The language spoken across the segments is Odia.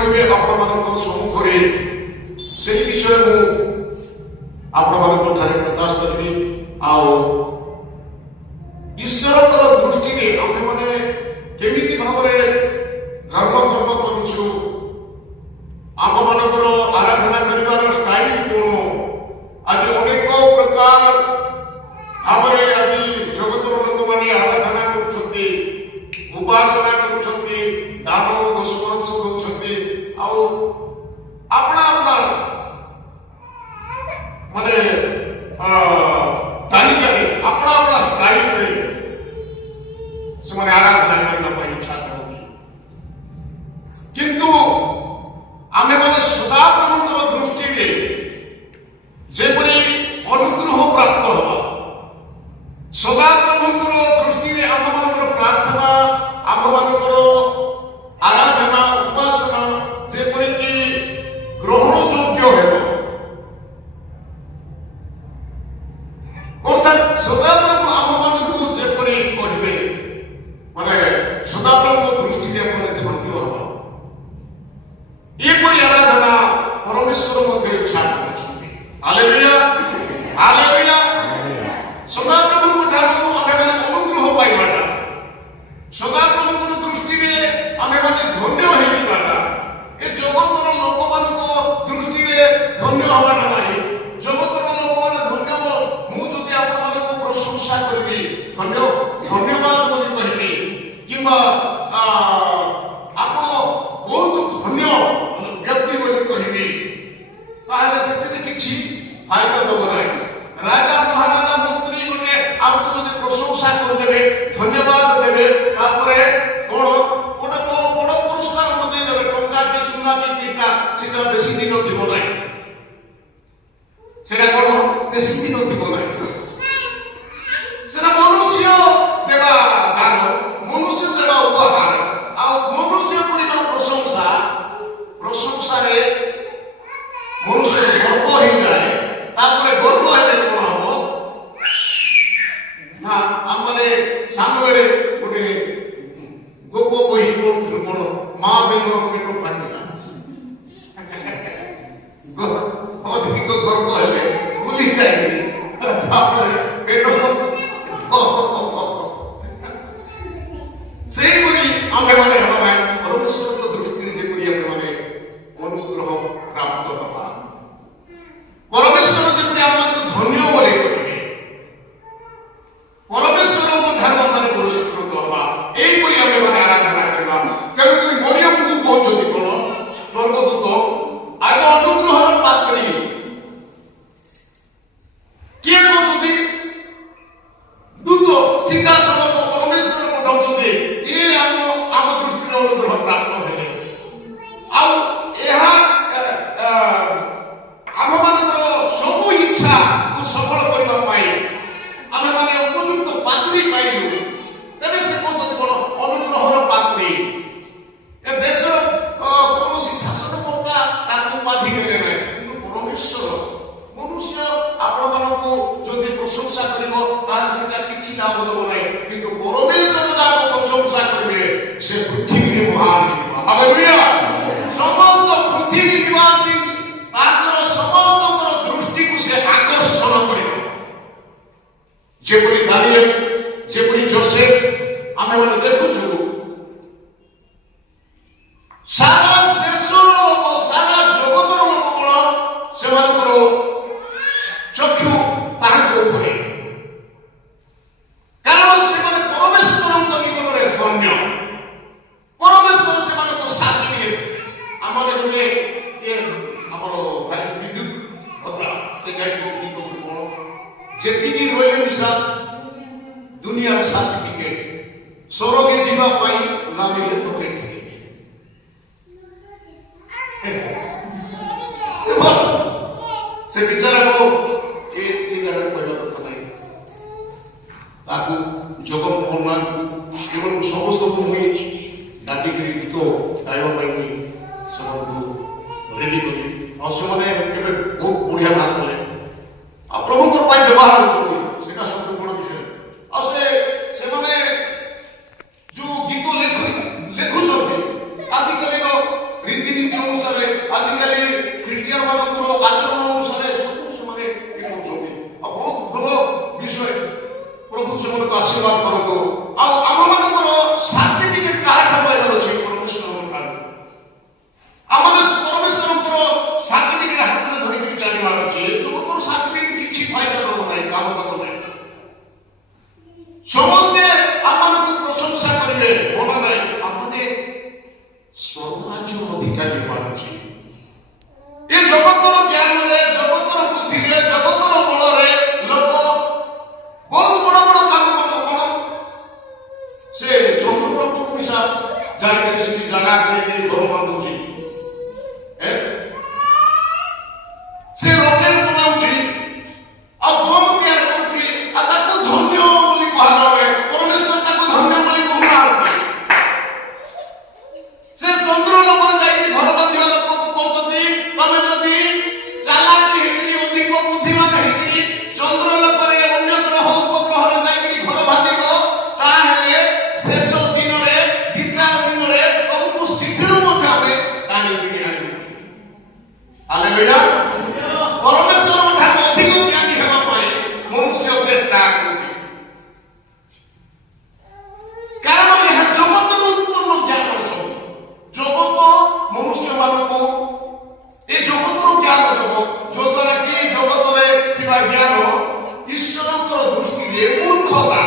କହିବେ ଆପଣମାନଙ୍କ ସମ୍ମୁଖରେ ସେହି ବିଷୟ ମୁଁ ଆପଣମାନଙ୍କ ଠାରେ ପ୍ରକାଶ କରିବି। ଆଉ ଈଶ୍ୱରଙ୍କର ଦୃଷ୍ଟିରେ ଆମେମାନେ କେମିତି ଭାବରେ ଧର୍ମ କର୍ମ କରୁଛୁ, ଆମମାନଙ୍କର ଆରାଧନା କରିବାର ଷ୍ଟାଇଲ କ'ଣ, ଆଜି ଅନେକ ପ୍ରକାର ଭାବରେ ଆଜି ଜଗତର ଲୋକମାନେ ଆରାଧନା କରୁଛନ୍ତି, ଉପାସନା କରୁଛନ୍ତି, ଦାନ ଦଶମାଂଶ ଦଉଛନ୍ତି, ଆଉ ଆପଣା ଆପଣା ମାନେ ତାଲିକାରେ ଆପଣା ଆପଣା ଷ୍ଟାଇଲରେ ସେମାନେ ଆରାଧନା କରିବା ପାଇଁ ଇଚ୍ଛା କରନ୍ତି। କିନ୍ତୁ ଆମେମାନେ ସଦାପ୍ରଭୁଙ୍କର ଦୃଷ୍ଟିରେ ଯେପରି ଅନୁଗ୍ରହ ପ୍ରାପ୍ତ ହେବା, ସଦାପ୍ରଭୁଙ୍କର ଦୃଷ୍ଟିରେ ଆମମାନଙ୍କର ପ୍ରାର୍ଥନା, ଆମମାନଙ୍କର ଆରାଧନା ଉପାସନା ଯେପରିକି ଗ୍ରହଣ ଯୋଗ୍ୟ ହେବ, ଅର୍ଥାତ୍ ସଦାପ୍ରଭୁ ଆମମାନଙ୍କୁ ଯେପରି କହିବେ, ମାନେ ସଦାପ୍ରଭୁଙ୍କ ଦୃଷ୍ଟିରେ ଆମେ ଧନ୍ୟ ହେବା, ଏପରି ଆରାଧନା ପରମେଶ୍ୱର ମଧ୍ୟ ଇଚ୍ଛା କରୁଛନ୍ତି। Hallelujah, hallelujah. ସଦାପ୍ରଭୁଙ୍କ ଠାରୁ ଆମେମାନେ ଅନୁଗ୍ରହ ପାଇବାଟା, ସଦାପ୍ରଭୁଙ୍କର ଦୃଷ୍ଟିରେ ଆମେମାନେ ଧନ୍ୟ ହେଇଯିବାଟା, ଏ ଜଗତର ଲୋକମାନଙ୍କ ଦୃଷ୍ଟିରେ ଧନ୍ୟ ହବାଟା ନାହିଁ। ଜଗତର ଲୋକମାନେ ଧନ୍ୟ, ମୁଁ ଯଦି ଆପଣମାନଙ୍କୁ ପ୍ରଶଂସା କରିବି, ଧନ୍ୟବାଦ ବୋଲି କହିବି, କିମ୍ବା ଆପଣ ବହୁତ ଧନ୍ୟ ବ୍ୟକ୍ତି ବୋଲି କହିବି, ତାହେଲେ ସେଥିରେ କିଛି ଫାଇଦା ଦେବ ନାହିଁ। ରାଜା ମହାରାଜା ମନ୍ତ୍ରୀ ଗୋଟେ ଆମକୁ ଯଦି ପ୍ରଶଂସା କରିଦେବେ, ଧନ୍ୟବାଦ ଦେବେ, ତାପରେ କଣ ଗୋଟେ ବଡ ପୁରସ୍କାର ମଧ୍ୟ ଦେବେ, ଟଙ୍କା କି ସୁନା କି ଟିକା, ସେଟା ବେଶୀ ଦିନ ଥିବ ନାହିଁ, ସେଟା କଣ ବେଶୀ ଦିନ ଥିବ ନାହିଁ। ସେଟା ମନୁଷ୍ୟ ଦେବା ଦାନ, ମନୁଷ୍ୟ ଦେବା ଉପହାର, ଆଉ ମନୁଷ୍ୟ କରିବା ପ୍ରଶଂସାରେ ମନୁଷ୍ୟ ଗର୍ବ ହେଇଯାଏ। ତାପରେ ଗର୍ବ ହେଲେ କଣ ହବ ନା, ଆମମାନେ ସାନବେଳେ ଗୋଟେ ଗୋପ ବହି ପଢୁଥିଲୁ, କଣ ମା ବେଙ୍ଗର ପେଟ ଫାଟିଲା, ଅଧିକ ଗର୍ବ ହେଲେ ଭୁଲି ଯାଇକି ତାପରେ ପେଟ ସେଇପରି ଆମେମାନେ ହେବା ନାହିଁ। ପରମେଶ୍ୱରଙ୍କ ଦୃଷ୍ଟିରେ ଯେପରି ଆମେମାନେ ଅନୁଗ୍ରହ ପ୍ରାପ୍ତ ହେବା, ପରମେଶ୍ୱର ଯେପରି ଆମମାନଙ୍କୁ ଧନ୍ୟ ବୋଲି କହିବେ, ପରମେଶ୍ୱରଙ୍କ ଠାରୁ ଆମମାନେ ପୁରସ୍କୃତ ହେବା, ଏହିପରି ଆମେମାନେ ଆରାଧନା କରିବା। ତେଣୁକରି ମରିୟମଙ୍କୁ କହୁଛନ୍ତି କଣ, ସ୍ୱର୍ଗଦୂତ ଆଗ ଅନୁଗ୍ରହର ପାତ୍ରୀ କିଏ କହୁଛନ୍ତି, ଦୂତ ସିଂହାସନକୁ ପରମେଶ୍ୱରକୁ ଡାକୁଛନ୍ତି, ଇଏ ଆମ ଦୃଷ୍ଟିରେ ଅନୁଗ୍ରହ ପ୍ରାପ୍ତ ହେଲେ। ଆଉ ଏହା ଆମମାନଙ୍କର ସବୁ ଇଚ୍ଛାକୁ ସଫଳ କରିବା ପାଇଁ ଆମେମାନେ ଉପଯୁକ୍ତ ପାତ୍ରୀ ପାଇଲୁ। ତେବେ ସେ କହୁଛନ୍ତି କଣ, ଅନୁଗ୍ରହର ପାତ୍ରୀ। ଏ ଦେଶର କୌଣସି ଶାସନକର୍ତ୍ତା ତାଙ୍କୁ ଉପାଧି ଦେଲେ ନାହିଁ, କିନ୍ତୁ ପରମେଶ୍ୱର, ମନୁଷ୍ୟ ଆପଣମାନଙ୍କୁ ଯଦି ପ୍ରଶଂସା କରିବ ତାହେଲେ ସେଟା କିଛି ଲାଭ ଦେବ ନାହିଁ, କିନ୍ତୁ ପରମେଶ୍ୱର ଯାହାକୁ ପ୍ରଶଂସା କରିବେ ସେ ପୃଥିବୀରେ ମହାନ ହେଇଯିବ। ହାଲେଲୁୟା। ସମସ୍ତ ପୃଥିବୀ ନିବାସୀ ତାଙ୍କର ସମସ୍ତଙ୍କର ଦୃଷ୍ଟିକୁ ସେ ଆକର୍ଷଣ କରିବ। ଯେପରି ଦାନିଏଲ, ଯେପରି ଯୋସେଫ, ଆମେମାନେ ଦେଖୁଛୁ ସାରା ଦେଶର ଲୋକ, ସାରା ଜଗତର ଲୋକ କଣ, ସେମାନଙ୍କର ଚକ୍ଷୁ ତାହାଙ୍କ ଉପରେ, କାରଣ ସେମାନେ ପରମେଶ୍ୱରଙ୍କ ନିକଟରେ ଧନ୍ୟ। ପରମେଶ୍ୱର ସେମାନଙ୍କୁ ସାଥି ଦିଏ। ଆମର ଗୋଟେ ଆମର ଭାଇ ବିଦ୍ୟୁତ ଭଦ୍ରା, ସେ ଗାଇଛନ୍ତି କଣ, ଯେତିକି ରହିଲେ ମିଶା ଦୁନିଆର ସାର୍ଟିଫିକେଟ, ସ୍ୱର୍ଗେ ଯିବା ପାଇଁ ନାମିଲେ ପକେଟ ଟିକେ। ସେ ବିଚାରକୁ ଏ ଜାଗାରେ କହିବା କଥା ନାହିଁ, ତାକୁ ଜଗନ୍ନାଥ ଏବଂ ସମସ୍ତଙ୍କୁ ମୁଇଁ ଡାକିକିରି ଗୀତ ଗାଇବା ପାଇଁ ସେମାନଙ୍କୁ ରେଡି କଲି। ଆଉ ସେମାନେ ଏବେ ବହୁତ ବଢିଆ ନାଚ କଲେ, ଆଉ ପ୍ରଭୁଙ୍କ ପାଇଁ ବ୍ୟବହାର କରୁଛନ୍ତି, ସେଟା ସବୁଠୁ ବଡ଼ ବିଷୟ। ଆଉ ସେମାନେ ଯୋଉ ଗୀତ ଲେଖୁଛନ୍ତି, ଆଜିକାଲିର ରୀତିନୀତି ଅନୁସାରେ ଆଜିକାଲି ଖ୍ରୀଷ୍ଟିଆନ ମାନଙ୍କର ଆଚରଣ ଅନୁସାରେ ସବୁ ସେମାନେ କରୁଛନ୍ତି। ଆଉ ବହୁତ ଭଲ ବିଷୟ। ପ୍ରଭୁ ସେମାନଙ୍କୁ ଆଶୀର୍ବାଦ କରନ୍ତୁ। ଆଉ ଆମମାନଙ୍କର ସାର୍ଟିଫିକେଟ କାହାଠାରୁ ପାଇବାର ଅଛି? ପରମେଶ୍ୱରଙ୍କ ଠାରୁ। ଆମର ପରମେଶ୍ୱରଙ୍କର ସାର୍ଟିଫିକେଟ ହାତରେ ଧରିକି ଚାଲିବାର ଅଛି। ଲୋକଙ୍କର ସାର୍ଟିଫିକେଟ କିଛି ଫାଇଦା ଦେବ ନାହିଁ, କାମ ଦେବ ନାହିଁ। ସମସ୍ତେ ଆମମାନଙ୍କୁ ପ୍ରଶଂସା କରିବେ, ମନ ନାହିଁ ଆମେ ସ୍ୱର୍ଗରାଜ୍ୟ ଅଧିକାରୀ ହେବାର ଅଛି। ଏ ଜଗତର ଜ୍ଞାନରେ, ଜଗତର ବୁଦ୍ଧିରେ, ଜଗତର ବଳରେ ଲୋକ ବହୁତ ବଡ ବଡ କାମ କର କଣ ସେ ଚନ୍ଦ୍ରକୁ ମିଶା ଯାଇକି ସେଠି ଜାଗା କିଣିକି ଘର ବାନ୍ଧୁଛି, ସେ ରକେଟ ବନାଉଛି, ଆଉ ବମ ତିଆରି କରୁଛି, ଆଉ ତାକୁ ଧନ୍ୟ ବୋଲି କୁହାଯାଏ। ପରମେଶ୍ୱର ତାକୁ ଧନ୍ୟ ବୋଲି କହୁନାହାନ୍ତି। ସେ ଚନ୍ଦ୍ର ଲୋକରେ ଯାଇକି ଘର ବାନ୍ଧିବା ଲୋକକୁ କହୁଛନ୍ତି, ତମେ ଯଦି ଚାଲାକି ହେଇକିରି ଅଧିକ ବୁଦ୍ଧିମାନ ହେଇକିରି ଚନ୍ଦ୍ର ଲୋକରେ ଅନ୍ୟ ଗ୍ରହ ଉପଗ୍ରହରେ ଯାଇକିରି ଘର ବାନ୍ଧିବ, ତାହେଲେ ଶେଷ ଦିନରେ ବିଚାର ଦିନରେ ତମକୁ ସ୍ଥିତିରୁ ମଧ୍ୟ ଆମେ ଟାଣିକିରି ଆଣିବୁ। ହାଲେଲୁୟା। ପରମେଶ୍ୱରଙ୍କ ଠାରୁ ଅଧିକ ଜ୍ଞାନୀ ହେବା ପାଇଁ ମନୁଷ୍ୟ ଚେଷ୍ଟା କରୁଛି। କାରଣ ଏହା ଜଗତର ଉତ୍ପନ୍ନ ଜ୍ଞାନ। ସବୁ ଜଗତ ମନୁଷ୍ୟମାନଙ୍କୁ ଏ ଜଗତର ଜ୍ଞାନ ଦେବ, ଯୋଉଦ୍ୱାରା କି ଜଗତରେ ଥିବା ଜ୍ଞାନ ଈଶ୍ୱରଙ୍କର ଦୃଷ୍ଟିରେ ମୂର୍ଖତା।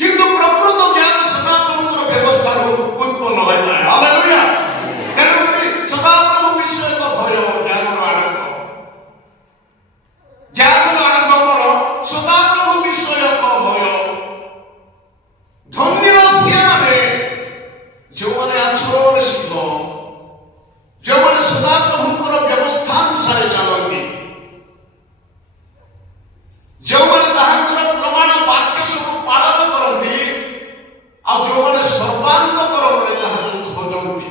କିନ୍ତୁ ପ୍ରକୃତ ଜ୍ଞାନ ସଦାପ୍ରଭୁଙ୍କର ବ୍ୟବସ୍ଥାରୁ ଉତ୍ପନ୍ନ ହୋଇଥାଏ। ହାଲେଲୁୟା। ତେଣୁକରି ସଦାପ୍ରଭୁ ବିଷୟକ ଭୟ ଜ୍ଞାନର ଆରମ୍ଭ। ଜ୍ଞାନର ଆରମ୍ଭ କଣ? ସଦାପ୍ରଭୁ ବିଷୟକ ଭୟ। ଧନ୍ୟ ସିଏମାନେ ଯେଉଁମାନେ ଆଚରଣରେ ସିଦ୍ଧ, ଯେଉଁମାନେ ସଦାପ୍ରଭୁଙ୍କର ବ୍ୟବସ୍ଥା ଅନୁସାରେ ଚାଲନ୍ତି, ଯେଉଁମାନେ ତାହାଙ୍କର ପ୍ରମାଣ ବାକ୍ୟ ସବୁ ପାଳନ କରନ୍ତି, ଆଉ ଯେଉଁମାନେ ସର୍ବାନ୍ତକରଣରେ ତାହାକୁ ଖୋଜନ୍ତି,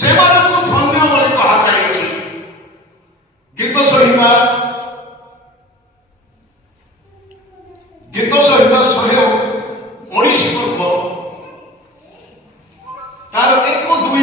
ସେମାନଙ୍କୁ ଧନ୍ୟ ବୋଲି କୁହାଯାଇଛି। ଗୀତ ସଂହିତା 119 ପର୍ବ ତାର 1-2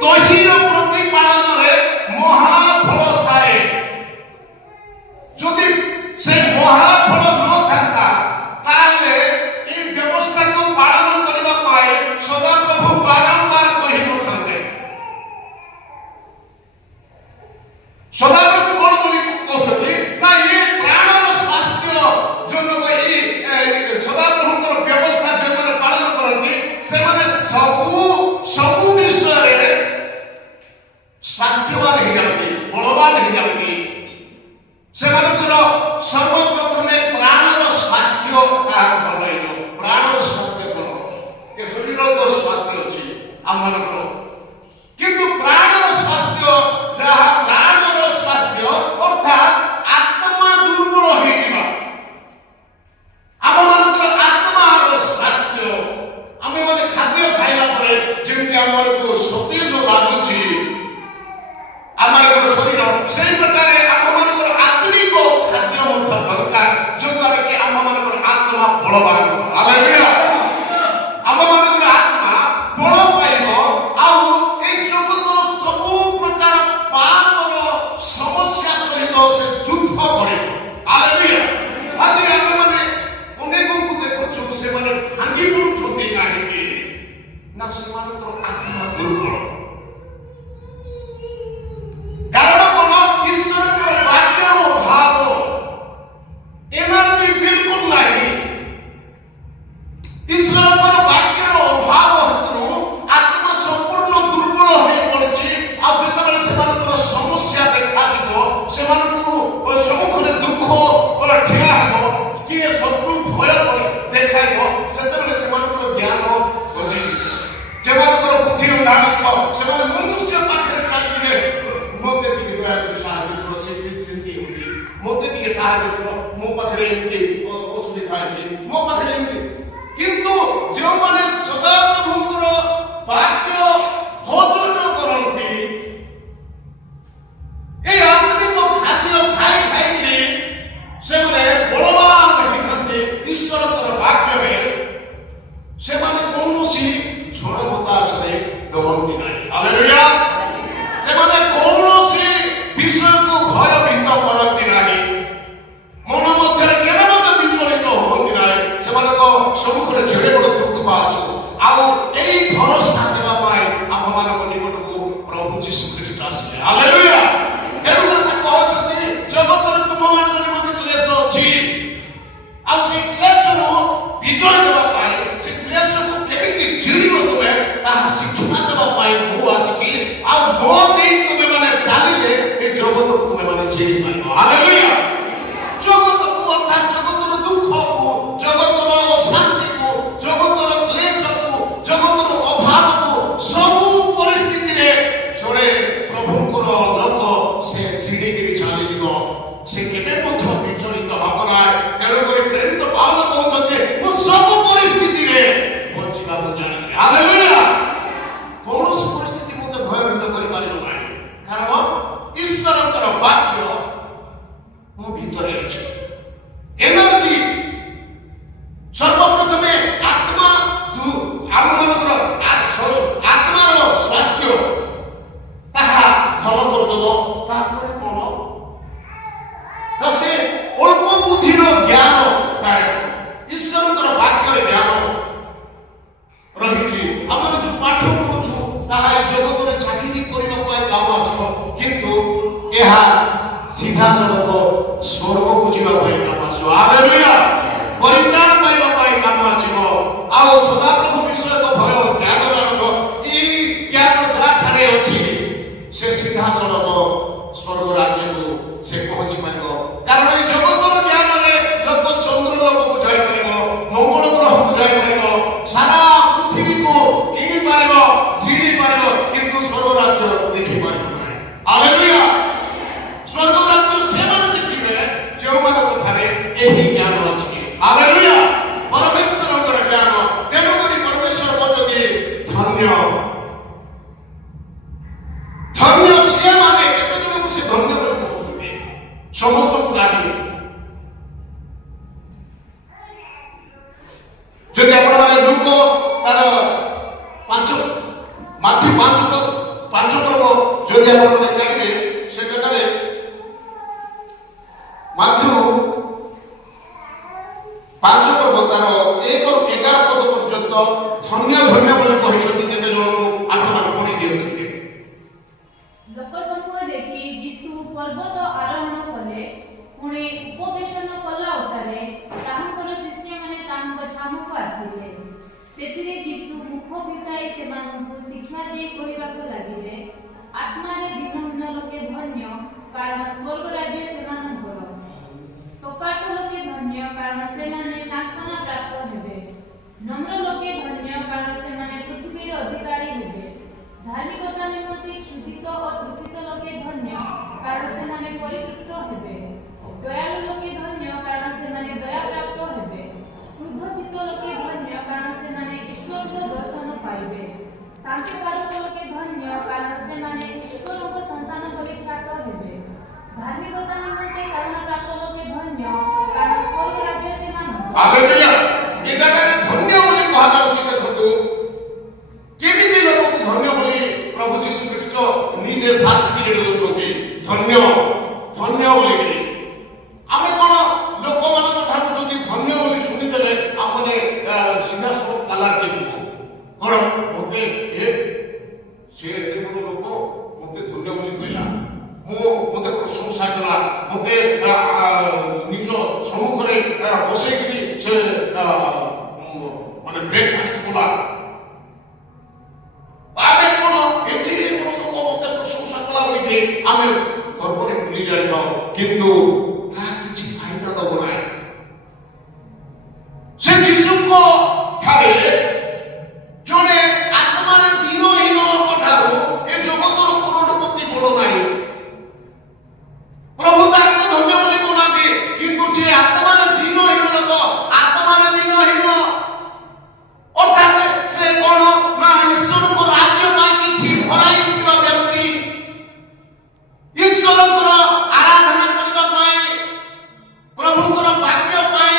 ତହିଁର ପ୍ରତିପାଳନରେ ମହାଫଳ ଥାଏ। ଯଦି ସେ ମହାଫଳ ନଥାନ୍ତା ତାହେଲେ এই ବ୍ୟବସ୍ଥାକୁ ପାଳନ କରିବା ପାଇଁ ସଦାପ୍ରଭୁ ବାରମ୍ବାର କହିନଥାନ୍ତେ। ସଦାପ୍ରଭୁ କଣ କହୁଛନ୍ତି ନା ଏ ପ୍ରାଣର ସ୍ୱାସ୍ଥ୍ୟ ଯୋଉଁ ଏଇ ସଦାପ୍ରଭୁଙ୍କର ବ୍ୟବସ୍ଥା ଯେଉଁମାନେ ପାଳନ କରନ୍ତି ସେମାନେ ସବୁ ବିଷୟରେ ସ୍ୱାସ୍ଥ୍ୟବାନ ହେଇଯାନ୍ତି, ବଳବାନ ହେଇଯାନ୍ତି। ସେମାନଙ୍କର ସର୍ବପ୍ରଥମେ ପ୍ରାଣର ସ୍ୱାସ୍ଥ୍ୟ ତାହାର ଭଲ ହେଇଯିବ। ପ୍ରାଣର ସ୍ୱାସ୍ଥ୍ୟ କଣ? ଏ ଶରୀରର ସ୍ୱାସ୍ଥ୍ୟ ଅଛି ଆମମାନଙ୍କର, କିନ୍ତୁ ପ୍ରାଣର ସ୍ୱାସ୍ଥ୍ୟ ଯାହା ପ୍ରାଣର ସ୍ୱାସ୍ଥ୍ୟ ଅର୍ଥାତ୍ ଆତ୍ମା ଦୁର୍ବଳ ହେଇଯିବା। ଆମମାନଙ୍କର ଆତ୍ମାର ସ୍ୱାସ୍ଥ୍ୟ, ଆମେମାନେ ଖାଦ୍ୟ ଖାଇଲା ପରେ ଯେମିତି ଆମକୁ ସତେଜ ଲାଗୁଛି ଆମମାନଙ୍କର ଶରୀର, ସେଇ ପ୍ରକାର ଆମମାନଙ୍କର ଆତ୍ମିକ ଖାଦ୍ୟ ମଧ୍ୟ ଦରକାର ଯୋଉଦ୍ୱାରା କି ଆମମାନଙ୍କର ଆତ୍ମା ବଳବାନ ହେବ। ହାଲେଲୁୟା। ଆମମାନଙ୍କର ଆତ୍ମା ବଳ ପାଇବ ଆଉ এই ଜଗତର ସବୁ ପ୍ରକାର ପାପର ସମସ୍ୟା ସହିତ ସେ ଯୁଦ୍ଧ କରିବ। ହାଲେଲୁୟା। ଆଜି ଆମେମାନେ ଅନେକଙ୍କୁ ଦେଖୁଛୁ ସେମାନେ ଭାଙ୍ଗି ପଡୁଛନ୍ତି କାହିଁକି ନା ସେମାନଙ୍କର ଆତ୍ମା ଦୁର୍ବଳ। କାରଣ କଣ? ଈଶ୍ୱରଙ୍କର ବାକ୍ୟର ଅଭାବ, ଏନର୍ଜି ବିଲକୁଲ ନାହିଁ। ଈଶ୍ୱରଙ୍କର ବାକ୍ୟର ଅଭାବ ହେତୁ ଆତ୍ମା ସମ୍ପୂର୍ଣ୍ଣ ଦୁର୍ବଳ ହୋଇ ପଡୁଛି। ଆଉ ଯେତେବେଳେ ସେମାନଙ୍କର ସମସ୍ୟା ଦେଖାଯିବ, ସେମାନଙ୍କୁ ସମ୍ମୁଖରେ ଦୁଃଖ ଠିଆ ହେବ, କିଏ ଶତ୍ରୁ ଭୟ ଦେଖାଇବ, ସେତେବେଳେ ସେମାନଙ୍କର ଜ୍ଞାନ ବଜିଯିବ, ସେମାନଙ୍କର ବୁଦ୍ଧି ଉଦ୍ଧାରିବ। ସେମାନେ ମନୁଷ୍ୟ ପାଖରେ ଚାଲିବେ, ମୋତେ ଟିକେ ଦୟାକରି ସାହାଯ୍ୟ କର, ସେମିତି ଏମିତି ମୋତେ ଟିକେ ସାହାଯ୍ୟ କର, ମୋ ପାଖରେ ଏମିତି ଅସୁବିଧା ଅଛି, ମୋ ପାଖରେ ଏମିତି। କିନ୍ତୁ ଯେଉଁମାନେ ସଦାପ୍ରଭୁଙ୍କର ବାକ୍ୟ ଭୋଜନ କରନ୍ତି, এই ଆତ୍ମିକ ଖାଦ୍ୟ ଖାଇ ଖାଇକି ସେମାନେ ବଳବାନ ହେଇଥାନ୍ତି ଈଶ୍ୱରଙ୍କର ବାକ୍ୟରେ, ସେମାନେ କୌଣସି ଝଡ଼ ବତାସରେ ଡରନ୍ତି ନାହିଁ। ହାଲେଲୁୟା। ସେମାନେ କୌଣସି ବିଷୟକୁ ଭୟଭୀତ କରନ୍ତି ନାହିଁ, ମନ ମଧ୍ୟରେ କେବେ ମଧ୍ୟ ବିଚଳିତ ହୁଅନ୍ତି ନାହିଁ। ସେମାନଙ୍କ ସମ୍ମୁଖରେ କେଡ଼େ ବଡ଼ ଦୁଃଖ ଆସୁ, ଆଉ ଏଇ ଭରସା ଦେବା ପାଇଁ ଆମମାନଙ୍କ ନିକଟକୁ ପ୍ରଭୁ ଯୀଶୁ ଖ୍ରୀଷ୍ଟ ଆସିଲେ। ହାଲେଲୁୟା। ଏଣୁ ସେ କହୁଛନ୍ତି ଜଗତରେ ତୁମମାନଙ୍କ ନିମନ୍ତେ କ୍ଲେଶ ଅଛି, ଆଉ ସେ କ୍ଲେଶରୁ ବିଜୟ ଦେବା ପାଇଁ, ସେ କ୍ଲେଶକୁ କେମିତି ଜିଣିବ ତୁମେ ତାହା ଶିକ୍ଷା ଦେବା ପାଇଁ ମୁଁ ଆସିଛି। ଆଉ ମୋ ଦେଇ ତୁମେ ମାନେ ଚାଲିଲେ ଏ ଜଗତକୁ ତୁମେ ମାନେ ଜିଣି ପାରିବ। ହାଲେଲୁୟା। ଜଗତକୁ ଅର୍ଥାତ୍ ଜଗତର ଦୁଃଖକୁ, ଜଗତର ଅଶାନ୍ତିକୁ, ଜଗତର କ୍ଲେଶକୁ, ଜଗତର ଅଭାବକୁ, ସବୁ ପରିସ୍ଥିତିରେ ଜଣେ ପ୍ରଭୁଙ୍କର ଲୋକ ସେ ଜିଣିକିରି ଚାଲିଯିବ, ସେ କେବେ ମଧ୍ୟ ବିଚଳିତ ହେବ ନାହିଁ। ତେଣୁକରି ପ୍ରେରିତ ପାଉଲ କହୁଛନ୍ତି ମୁଁ ସବୁ ପରିସ୍ଥିତିରେ ବଞ୍ଚିବାକୁ ଜାଣିଛି। ହାଲେଲୁୟା। କୌଣସି ପରିସ୍ଥିତି ମୋତେ ଭୟଭୀତ କରିପାରିବ ନାହିଁ, କାରଣ ଈଶ୍ୱରଙ୍କର ବାକ୍ୟ ମୋ ଭିତରେ ଅଛି। ଏନର୍ଜି ସର୍ବପ୍ରଥମେ ଆମମାନଙ୍କର ଆତ୍ମାର ସ୍ୱାସ୍ଥ୍ୟ ତାହା ଭଲ କରିଦେବ। ତାପରେ କଣ ନା ସେ ଅଳ୍ପ ବୁଦ୍ଧିର ଜ୍ଞାନ ଥାଏ। ଈଶ୍ୱରଙ୍କର ବାକ୍ୟରେ ଜ୍ଞାନ ରହିଛି। ଆମେ ଯୋଉ ପାଠ ପଢୁଛୁ ତାହା ଏ ଜଗତରେ ଚାକିରି କରିବା ପାଇଁ କାମ ଆସିବ, କିନ୍ତୁ ଏହା ସିଧାସଳଖ ସ୍ୱର୍ଗକୁ ଯିବା ପାଇଁ କାମ ଆସିବ। ହାଲେଲୁୟା। ପରିତ୍ରାଣ ପାଇବା ପାଇଁ କାମ ଆସିବ। ଆଉ ସଦାପ୍ରଭୁ ବିଷୟକ ଭୟ ଜ୍ଞାନ ଜାଣିବ। ଏଇ ଜ୍ଞାନ ଯାହାଠାରେ ଅଛି ସେ ସିଧାସଳଖ ସ୍ୱର୍ଗ ରାଜ୍ୟକୁ ସେ ପହଞ୍ଚି ପାରିବ। କାରଣ ଏଇ ଜଗତର ଜ୍ଞାନରେ ଲୋକ ଚନ୍ଦ୍ର ଲୋକକୁ ଯାଇପାରିବ, ମଙ୍ଗଳ ଗ୍ରହକୁ ଯାଇପାରିବ, ସାରା ପୃଥିବୀକୁ କିଣି ପାରିବ, ଜିଣି ପାରିବ, କିନ୍ତୁ ସ୍ୱର୍ଗ ରାଜ୍ୟ ଦେଖିପାରିବ ନାହିଁ। ହାଲେଲୁୟା। ସ୍ୱର୍ଗ ରାଜ୍ୟ ସେମାନେ ଦେଖିବେ ଯେଉଁମାନଙ୍କ ଠାରେ ଏହି ଜ୍ଞାନ ଅଛି। ହାଲେଲୁୟା। ପରମେଶ୍ୱରଙ୍କର ଜ୍ଞାନ। ତେଣୁକରି ପରମେଶ୍ୱର କହୁଛନ୍ତି ଧନ୍ୟ ଧନ୍ୟ ସେମାନେ। କେତେ ଜଣଙ୍କୁ ସେ ଧନ୍ୟ ବୋଲି କହୁଛନ୍ତି? ଯଦି ଆପଣମାନେ ଜାଣିବେ ସେ ଜାଗାରେ ମାଥ୍ୟୁ 5 ପର୍ବ ତାର 1ରୁ 11 ପଦ ପର୍ଯ୍ୟନ୍ତ ଧନ୍ୟ ଧନ୍ୟ ବୋଲି କହିଛନ୍ତି। କେତେ ଜଣଙ୍କୁ ଆପଣମାନେ ପଢ଼ି ଦିଅନ୍ତି। ଲୋକ ସମୂହ ଦେଖି ଯୀଶୁ ପର୍ବତ ଆରୋହଣ କଲେ। ପୁଣି ଉପବେଶନ କଲା ଉତ୍ତାରେ ତାହାଙ୍କର ଶିଷ୍ୟମାନେ ତାଙ୍କ ଛାମୁକୁ ଆସିଲେ। ସେଥିରେ ଯୀଶୁ ମୁଖ ଫିଟାଇ ସେମାନଙ୍କୁ ଶିକ୍ଷା ଦେଇ କହିବାକୁ ଲାଗିଲେ, ଆତ୍ମାରେ ଦୀନହୀନ ଲୋକେ ଧନ୍ୟ, କାରଣ ସ୍ୱର୍ଗ ରାଜ୍ୟ ସେମାନଙ୍କର। ଶୋକାର୍ତ୍ତ ଲୋକେ ଧନ୍ୟ, କାରଣ ସେମାନେ ସାନ୍ତ୍ୱନା ପ୍ରାପ୍ତ ହେବେ। ନମ୍ର ଲୋକେ ଧନ୍ୟ, କାରଣ ସେମାନେ ପୃଥିବୀର ଅଧିକାରୀ ହେବେ। ଧାର୍ମିକତା ନିମନ୍ତେ କ୍ଷୁଧିତ ଓ ତୃଷିତ ଲୋକେ ଧନ୍ୟ, କାରଣ ସେମାନେ ପରିତୃପ୍ତ ହେବେ। ଦୟାଳୁ ଲୋକେ ଧନ୍ୟ, କାରଣ ସେମାନେ ଦୟା ପ୍ରାପ୍ତ ହେବେ। କ୍ରୁଦ୍ଧଚିତ୍ତ ଲୋକେ ଧନ୍ୟ, କାରଣ ସେମାନେ ଈଶ୍ୱରଙ୍କ ଦର୍ଶନ ପାଇବେ। ଶାନ୍ତିପାରକ ଲୋକେ ଧନ୍ୟ, କାରଣ ସେମାନେ ଈଶ୍ୱରଙ୍କ ସନ୍ତାନ ବୋଲି ଖ୍ୟାତ ହେବେ। ଧାର୍ମିକତା ନିମନ୍ତେ କାରୁଣା ପ୍ରାପ୍ତ ଲୋକେ ଧନ୍ୟ, କାରଣ ସ୍ୱର୍ଗ ରାଜ୍ୟ ସେମାନଙ୍କର। ହାଲେଲୁୟା। ଏ ଜାଗାରେ ଧନ୍ୟ ବୋଲି କୁହାଯାଉଛି। ଦେଖନ୍ତୁ କେମିତି ଲୋକକୁ ଧନ୍ୟ ବୋଲି ପ୍ରଭୁ ଯୀଶୁ ଖ୍ରୀଷ୍ଟ ନିଜେ ସାର୍ଟିଫିକେଟ ଦେଉଛନ୍ତି। ଧନ୍ୟ ଧନ୍ୟ ବୋଲି ଆମେ କଣ ଲୋକମାନଙ୍କ ଠାରୁ ଯଦି ଧନ୍ୟ ବୋଲି ଶୁଣିଦେଲେ ଆମେ ସିଧାସଳଖ ଆଲାର୍ଟ ଯିବୁ କଣ ମତେ ସେ ଏତେ ବଡ଼ ଲୋକ ମତେ ଧନ୍ୟ ବୋଲି କହିଲା, ମତେ ପ୍ରଶଂସା କଲା, ମତେ ନିଜ ସମ୍ମୁଖରେ ବସେଇକିରି ସେ ମାନେ ବ୍ରେକଫାଷ୍ଟ କଲା। ଆମେ କଣ ଏଠି ବଡ଼ ଲୋକ ମତେ ପ୍ରଶଂସା କଲା ବୋଲିକି ଆମେ ଗର୍ବରେ ଭୁଲି ଯାଇଥାଉ, କିନ୍ତୁ ତାହା କିଛି ଫାଇଦା ଦବ ନାହିଁ। ସେ ଯୀଶୁଙ୍କ ଠାରେ ଜଣେ ଆତ୍ମାରେ ଦିନହୀନ ଲୋକ ଠାରୁ ଏ ଜଗତର କରୋଡ଼ପତି ବଡ଼ ନାହିଁ। ପ୍ରଭୁ ତାଙ୍କୁ ଧନ୍ୟ ବୋଲି କହୁନାହାନ୍ତି, କିନ୍ତୁ ଯେ ଆତ୍ମାରେ ଦିନହୀନ ଲୋକ, ଆତ୍ମାରେ ଦିନହୀନ ଅର୍ଥାତ୍ ସେ କଣ ନା ଈଶ୍ୱରଙ୍କ ରାଜ୍ୟ ପାଇଁ କିଛି ହରାଇଥିବା ବ୍ୟକ୍ତି, ଈଶ୍ୱରଙ୍କର ଆରାଧନା କରିବା ପାଇଁ, ପ୍ରଭୁଙ୍କର ବାକ୍ୟ ପାଇଁ,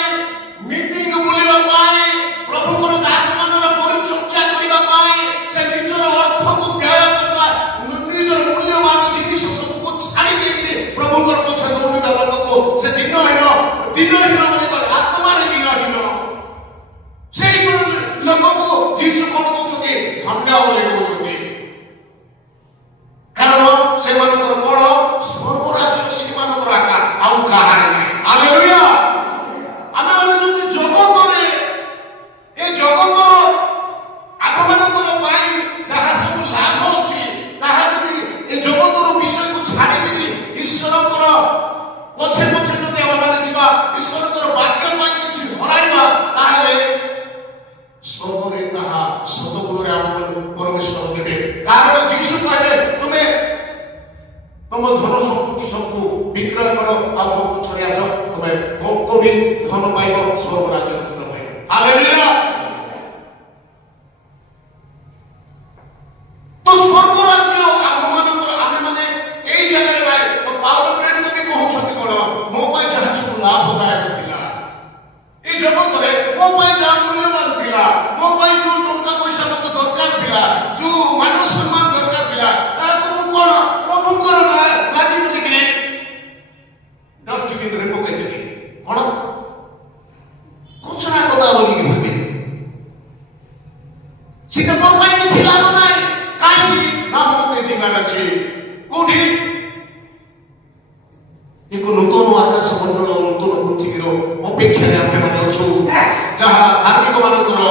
ମିଟିଂ ବୁଲିବା ପାଇଁ, ପ୍ରଭୁଙ୍କର ଦାସମାନର ପରିଚର୍ୟା କରିବା ପାଇଁ ସେ ନିଜର ଅର୍ଥକୁ ବ୍ୟୟ କରିବା, ନିଜର ମୂଲ୍ୟବାନ ଜିନିଷ ସବୁକୁ ଛାଡ଼ି ଦେଇକି ପ୍ରଭୁଙ୍କର ପଛରେ ଦୌଡ଼ିବା ଲୋକକୁ ସେ ଦିନହୀନ ବୋଲି ଆତ୍ମାରେ ଦିନହୀନ ସେଇଭଳି ଲୋକକୁ ଯୀଶୁ କଣ କହୁଛନ୍ତି? ଧନ୍ୟ ବୋଲି କହୁଛନ୍ତି। କାରଣ ସେମାନଙ୍କର କଣ ସ୍ୱର୍ଗ ରାଜ୍ୟ ସେମାନଙ୍କର ଆକା, ଆଉ କାହାର ନାହିଁ। ହାଲେଲୁୟା। ଆମେ ଯଦି ଜଗତରେ ଏ ଜଗତର ଆପଣମାନଙ୍କର ପାଇଁ ଯାହା ସବୁ ଲାଭ ଅଛି ତାହା ଯଦି ଏ ଜଗତର ବିଷୟକୁ ଛାଡ଼ିକିରି ଈଶ୍ୱରଙ୍କର ପଛେ ପଛେ ଯଦି ଆମେମାନେ ଯିବା, ଈଶ୍ୱରଙ୍କର ବାକ୍ୟ ପାଇଁ କିଛି ହରାଇବା, ତାହେଲେ ସ୍ୱର୍ଗରେ ତାହା ଶତଗୁଣରେ ଆମମାନଙ୍କୁ ପରମେଶ୍ୱର ଦେବେ। କାରଣ ଯୀଶୁ କହିଲେ ତୁମେ ତମ ଧନ ସମ୍ପତ୍ତି ସବୁ ବିକ୍ରୟ କର, ଆଉ ତମ ପଛରେ ଆସ, ତୁମେ କୋଟି ଧନ ପାଇବ, ସ୍ୱର୍ଗ ରାଜ୍ୟର ଧନ ପାଇବ। ହାଲେଲୁୟା। ତ ସ୍ୱର୍ଗ ରାଜ୍ୟ ଆମମାନଙ୍କର, ଆମେମାନେ ଏଇ ଜାଗାରେ ନାହିଁ। ତ ପାଉଲ ପ୍ରେରିତ ବି କହୁଛନ୍ତି କଣ? ମୋ ପାଇଁ ଯାହା ସବୁ ଲାଭଦାୟକ ଥିଲା ଏ ଜଗତରେ, ମୋ ପାଇଁ ଯାହା ମୂଲ୍ୟବାନ ଥିଲା, ମୋ ପାଇଁ ଯୋଉ ଟଙ୍କା ପଇସା ମତେ ଦରକାର ଥିଲା, ଯୋଉ ମାନ ସମ୍ମାନ ଦରକାର ଥିଲା, ତାହାକୁ ମୁଁ କଣ ପ୍ରଭୁଙ୍କର ଲାଗି ବୋଲିକିରି ଡଷ୍ଟବିନରେ ପକେଇଦେଲି। କଣ କଚରା କଥା ବୋଲିକି ଭାବିଲି। ସେଟା ମୋ ପାଇଁ କିଛି ଲାଭ ନାହିଁ। କାହିଁକି ନା ମତେ ଯିବାର ଅଛି କୋଉଠି? ଏକ ନୂତନ ଆକାଶ ମଣ୍ଡଳ, ନୂତନ ପୃଥିବୀର ଅପେକ୍ଷାରେ ଆମେମାନେ ଅଛୁ, ଯାହା ଧାର୍ମିକ ମାନଙ୍କର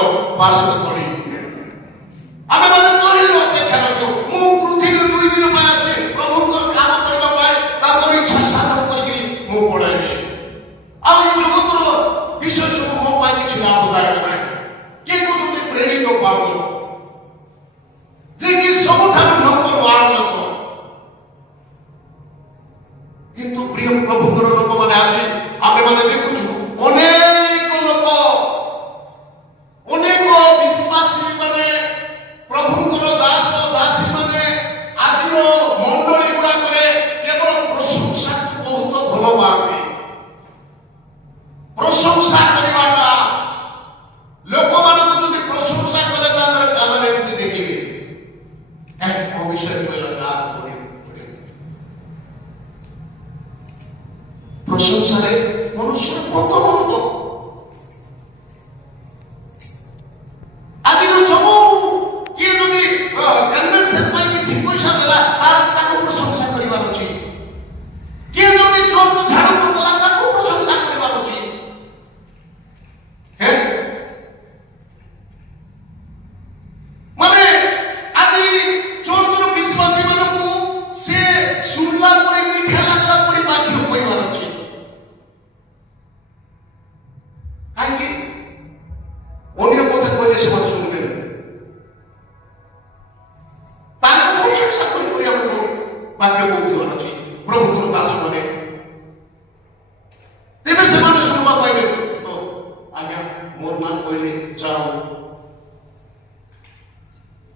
ବାସସ୍ଥଳୀ। ଆମେମାନେ ତହିଁର ଅପେକ୍ଷାରେ ଅଛୁ। ମୁଁ ପୃଥିବୀରେ 2 ଦିନ ପାଇଁ ଅଛି, ପ୍ରଭୁଙ୍କର କାମ କରିବା ପାଇଁ, ତାଙ୍କର ଇଚ୍ଛା ସାଧନ କରିକି ମୁଁ ପଳାଇବି। ଆଉ ଏ ଜଗତର ବିଷୟ ସବୁ ମୋ ପାଇଁ କିଛି ଲାଭଦାୟକ ନାହିଁ। କିଏ କହୁଛନ୍ତି ପ୍ରେରିତ ପାଉଲ, ଯେ କି ସବୁଠାରୁ ନମ୍ବର 1 ଲୋକ। କିନ୍ତୁ ପ୍ରିୟ ପ୍ରଭୁଙ୍କର ଲୋକମାନେ ଆଜି ଆମେମାନେ ଦେଖୁଛୁ ଅନେକ ଲୋକ, ଅନେକ ବିଶ୍ୱାସୀ ମାନେ, ପ୍ରଭୁଙ୍କର ଦାସ ଦାସୀ ମାନେ ଆଜିର ମଣ୍ଡଳୀ ଗୁଡାକରେ କେବଳ ପ୍ରଶଂସାକୁ ବହୁତ ଭଲ ପାଆନ୍ତି। ପ୍ରଶଂସା କରିବାଟା, ଲୋକମାନଙ୍କୁ ଯଦି ପ୍ରଶଂସା କଲେ ତାଙ୍କର କାନରେ ଏମିତି ଦେଖିବେ, ମୋ ବିଷୟରେ କହିଲା ବର୍ଷରେ ପ୍ରଥମ ଆଜିର ସବୁ କିଏ ଯଦି କନଭେନସନ ପାଇଁ କିଛି ପଇସା ଦେଲା ତାକୁ ପ୍ରଶଂସା କରିବାର ଅଛି। କିଏ ଯଦି ଚୋରକୁ ଝାଡୁ କରିଦେଲା ତାକୁ ପ୍ରଶଂସା କରିବାର ଅଛି। ମାନେ ଆଜି ଚୋରର ବିଶ୍ୱାସୀ ମାନଙ୍କୁ ସେ ଶୁଣିଲା ପରେ ମିଠା ଲାଗିଲା ପରେ ବାଧ୍ୟ କରିବାର ଅଛି। କାହିଁକି ଅନ୍ୟ କଥା କହିଲେ ସେମାନେ ଶୁଣିବେ ତାଙ୍କ ପ୍ରଶଂସା କରି ଆମକୁ ବାକ୍ୟ କହୁଥିବାର ଅଛି ପ୍ରଭୁଙ୍କର ଦାସମାନେ। ତେବେ ସେମାନେ ଶୁଣିବା ପାଇବେ ଆଜ୍ଞା ମୋର ନାଁ କହିଲେ ଯାଅ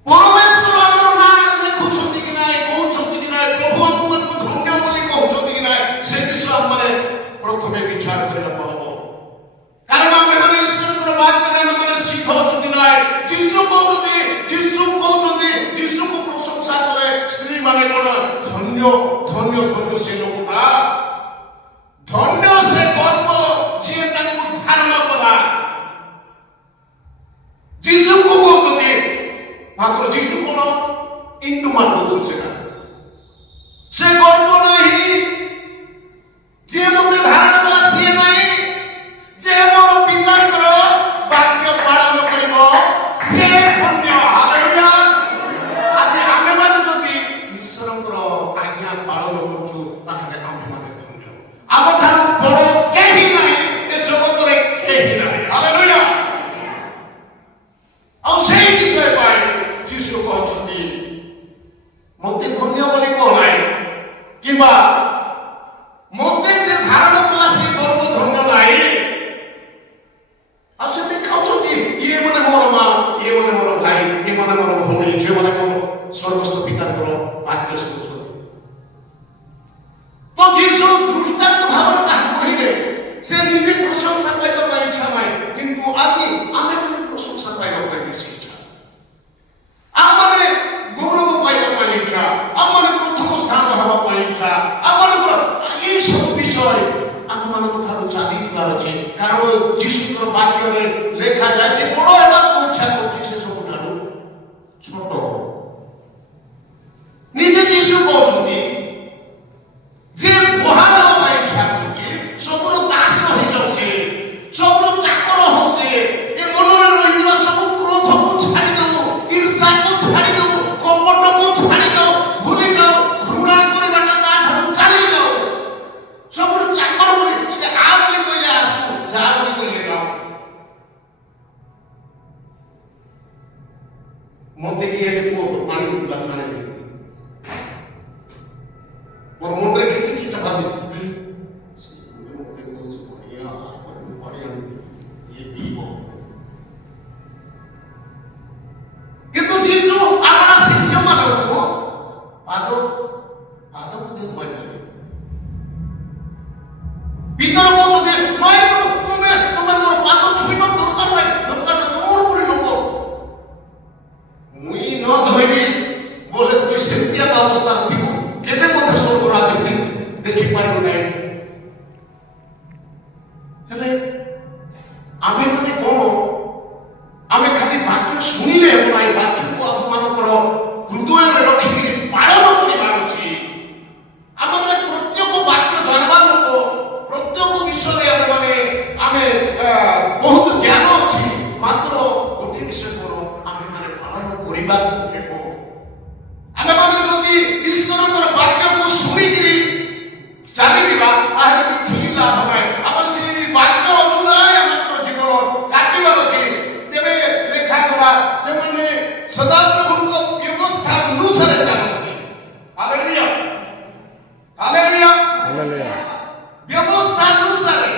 ପରମେଶ୍ୱର ଆମର ନାଁ ଲେଖୁଛନ୍ତି କି ନାହିଁ କହୁଛନ୍ତି କି ନାହିଁ ପ୍ରଭୁ ଆମମାନଙ୍କୁ ଧନ୍ୟ ବୋଲି କହୁଛନ୍ତି କି ନାହିଁ ସେ ବିଷୟ ଆମମାନେ ପ୍ରଥମେ ବିଚାର କରିବାକୁ ହବ। କାରଣ ଆମେମାନେ ଈଶ୍ୱରଙ୍କର ବାକ୍ୟରେ ଆମେମାନେ ଶିଖାଉଛୁ କି ନାହିଁ। ଯୀଶୁ କହୁଛନ୍ତି ଯୀଶୁକୁ ପ୍ରଶଂସା କଲେ ସ୍ତ୍ରୀ ମାନେ କଣ ଧନ୍ୟ ଧନ୍ୟ ଧନ୍ୟ ସେ ଲୋକଟା ଧନ୍ୟ ସେ ଗର୍ବ ଯିଏ ତାଙ୍କୁ ଧାରଣ କଲା। ଯୀଶୁକୁ କହୁଛନ୍ତି ଭାଗର ଯୀଶୁ କଣ ଇଣ୍ଡୁ ମାନ କହୁଛନ୍ତି ସେଟା ସେ ଗର୍ବ ନାହିଁ ଯିଏ ମୋତେ ଧାରଣ କଲା ସିଏ ନାହିଁ ଯେ ମୋର ପିତାଙ୍କର ବାକ୍ୟ ପାଳନ କରିବ ସେ ଧନ୍ୟ। ହାଲେଲୁୟା। ଆଜି ଆମେମାନେ ଯଦି ଈଶ୍ୱରଙ୍କର ଆଜ୍ଞା ପାଳନ କରୁଛୁ ତାହେଲେ ଆମେମାନେ ଧନ୍ୟ। ଆମଠାରୁ ବଡ଼ କେହି ନାହିଁ ଏ ଜଗତରେ କେହି ନାହିଁ। ହାଲେଲୁୟା। ଆଉ ସେଇ ବିଷୟ ପାଇଁ ଯୀଶୁ କହିଛନ୍ତି ମୋତେ ଧନ୍ୟ ବୋଲି କହ ନାହିଁ କିମ୍ବା ମୋତେ ଯେ ଧାରଣ କଲା ସେ ଗର୍ବ ଧନ୍ୟ ନାହିଁ। ଆଉ ସେ ଦେଖାଉଛନ୍ତି ଇଏ ମାନେ ମୋର ମା ଇଏ ମାନେ ମୋର ଭାଇ ଇଏ ମାନେ ମୋର ଭଉଣୀ ଯେଉଁମାନେ ମୋ ସ୍ୱର୍ଗସ୍ଥ ପିତାଙ୍କର ବାକ୍ୟ ଶୁଣୁଛନ୍ତି। ତ ଯୀଶୁ ଦୃଷ୍ଟାନ୍ତ ଭାବରେ ତାହା କହିଲେ ସେ ନିଜେ ପ୍ରଶଂସା ପାଇବା ପାଇଁ ଇଚ୍ଛା ନାହିଁ କିନ୍ତୁ ଆଜି ଆମେ ପ୍ରଶଂସା ପାଇବା ପାଇଁ ବେଶୀ ଇଚ୍ଛା। ଆମମାନେ ଗୌରବ ପାଇବା ପାଇଁ ଇଚ୍ଛା ଆମମାନେ ପ୍ରଥମ ସ୍ଥାନ ହେବା ପାଇଁ ଇଚ୍ଛା ଆମମାନଙ୍କର ଏଇ ସବୁ ବିଷୟ ଆମମାନଙ୍କ ଠାରୁ ଚାଲିଯିବାର ଅଛି। କାରଣ ଯୀଶୁଙ୍କର ବାକ୍ୟରେ ଲେଖାଯାଇଛି ବଡ଼ ହେବାକୁ ଇଚ୍ଛା କରୁଛି ସେ ସବୁଠାରୁ ଛୋଟ। ନିଜେ ଯୀଶୁ କହୁଛନ୍ତି ଯେ ମହାନ ହେବା ପାଇଁ ଇଚ୍ଛା କରୁଛି ସବୁର ଦାସ ହେଇଯାଉଛି ସବୁର ଚାକର ହଉଛି ଏ ମନରେ ରହିଥିବା ସବୁ କ୍ରୋଧକୁ ଛାଡ଼ିଦେବୁ ଈର୍ଷାକୁ ଛାଡ଼ିଦେବୁ କପଟକୁ ଛାଡ଼ିଦେବୁ ଭୁଲି ଯାଉ ଘୃଣା କରିବାଟା ତାଠାରୁ ଚାଲିଯାଉ ସବୁର ଚାକର ବୋଲି ସେ ଆ ବୋଲି କହିଲେ ଆସୁ ଯା ବୋଲି କହିଲେ ଯାଉ। ମୋତେ କିଏ ପୁଅ ପାଣି ଗ୍ଲାସ ଆଣିବେ ମୋର ମନରେ କିଛି କିଛି ଭାବି କିନ୍ତୁ ଯୀଶୁ ଆମର ଶିଷ୍ୟମାନଙ୍କୁ ପାଦକୁ ଧୋଇଦେଲେ। ଭିତର କହୁଛନ୍ତି ନାଇଁ ତୁମେ ମୋର ପାଦ ଛୁଇଁବା ଦରକାର ନାହିଁ ଦରକାର ତୁମର ପରି ଲୋକ ମୁଇଁ ନ ଧୋଇବି ବୋଲେ ତୁଇ ସେମିତିଆ ଅବସ୍ଥା ଥିବୁ କେବେ ମଧ୍ୟ ସ୍ୱର୍ଗ ରାଜ୍ୟ ଦେଖିପାରିବୁ ନାହିଁ। ହେଲେ ଆମେ ମାନେ କଣ ଆମେ ଖାଲି ବାକ୍ୟ ଶୁଣିଲେ ହେବ ନାହିଁ ବାକ୍ୟକୁ ଆମମାନଙ୍କର ହୃଦୟରେ ରଖିକି ପାଳନ କରିବାର ଅଛି। ଆମେମାନେ ପ୍ରତ୍ୟେକ ବାକ୍ୟ ଜାଣିବା ଲୋକ ପ୍ରତ୍ୟେକ ବିଷୟରେ ଆମେ ବହୁତ ଜ୍ଞାନ ଅଛି ମାତ୍ର ଗୋଟିଏ ବିଷୟ କଣ ଆମେମାନେ ପାଳନ କରିବାକୁ ହେବ। ଆମେମାନେ ଯଦି ଈଶ୍ୱରଙ୍କର ବାକ୍ୟକୁ ଶୁଣିକିରି ଚାଲିଯିବା ତାହେଲେ କିଛି ଲାଭ ନାହିଁ। ଆମର ସେଇ ବାକ୍ୟ ଅନୁଯାୟୀ ଆମର ଜୀବନ କାଟିବାର ଅଛି। ତେବେ ଲେଖା କଲା ସେମାନେ ସଦାପ୍ରଭୁଙ୍କ ବ୍ୟବସ୍ଥା ଅନୁସାରେ ଚାଲନ୍ତି। Hallelujah hallelujah hallelujah. ବ୍ୟବସ୍ଥା ଅନୁସାରେ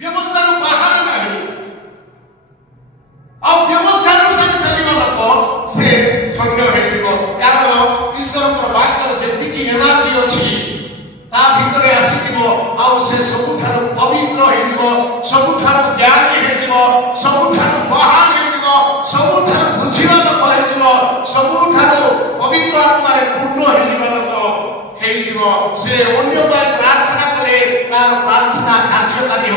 ବ୍ୟବସ୍ଥାରୁ ବାହାର ନାହିଁ ଆଉ ବ୍ୟବସ୍ଥା ଅନୁସାରେ ଚାଲିବା ଲୋକ ସେ ଧନ୍ୟ ହେଇଯିବ। କାରଣ ଈଶ୍ୱରଙ୍କର ବାକ୍ୟ ଯେତିକି ଏନର୍ଜି ଅଛି ତା ଭିତରେ ଆସିଯିବ ଆଉ ସେ ସବୁଠାରୁ ପବିତ୍ର ହେଇଯିବ ସବୁଠାରୁ ଜ୍ଞାନୀ ହେଇଯିବ ସବୁଠାରୁ ମହାନ ହେଇଯିବ ସବୁଠାରୁ ବୁଝିବା ଲୋକ ହେଇଯିବ ସବୁଠାରୁ ପବିତ୍ର ଆତ୍ମାରେ ପୂର୍ଣ୍ଣ ହେଇଯିବା ଲୋକ ହେଇଯିବ। ସେ ଅନ୍ୟ ପାଇଁ ପ୍ରାର୍ଥନା କଲେ ତାର ପ୍ରାର୍ଥନା କାର୍ଯ୍ୟକାରୀ